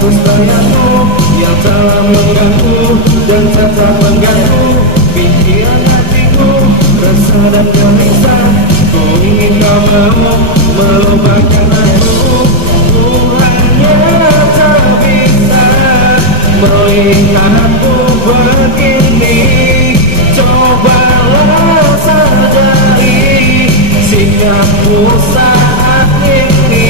hapus bayangmu yang telah mengganggu dan tetap mengganggu pikiran hatiku, resah dan gelisah. Ku ingin kau mau melupakan aku, ku hanya tak bisa melihatmu begini. Cobalah sadari sikapmu saat ini.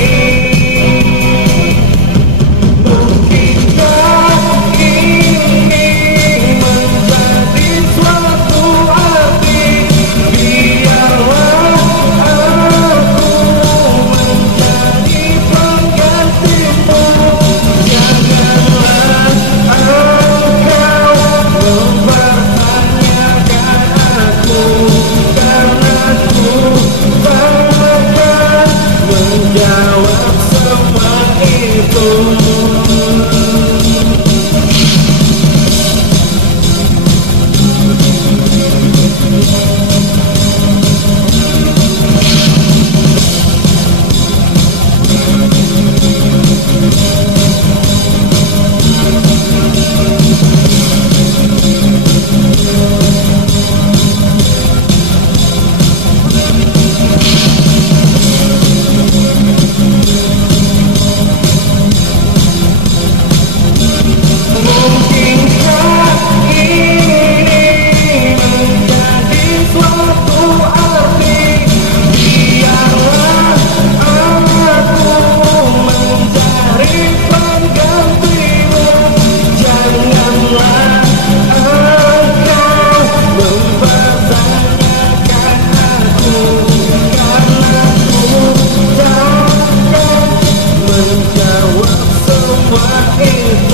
Jawab semua itu. Jawab semua itu.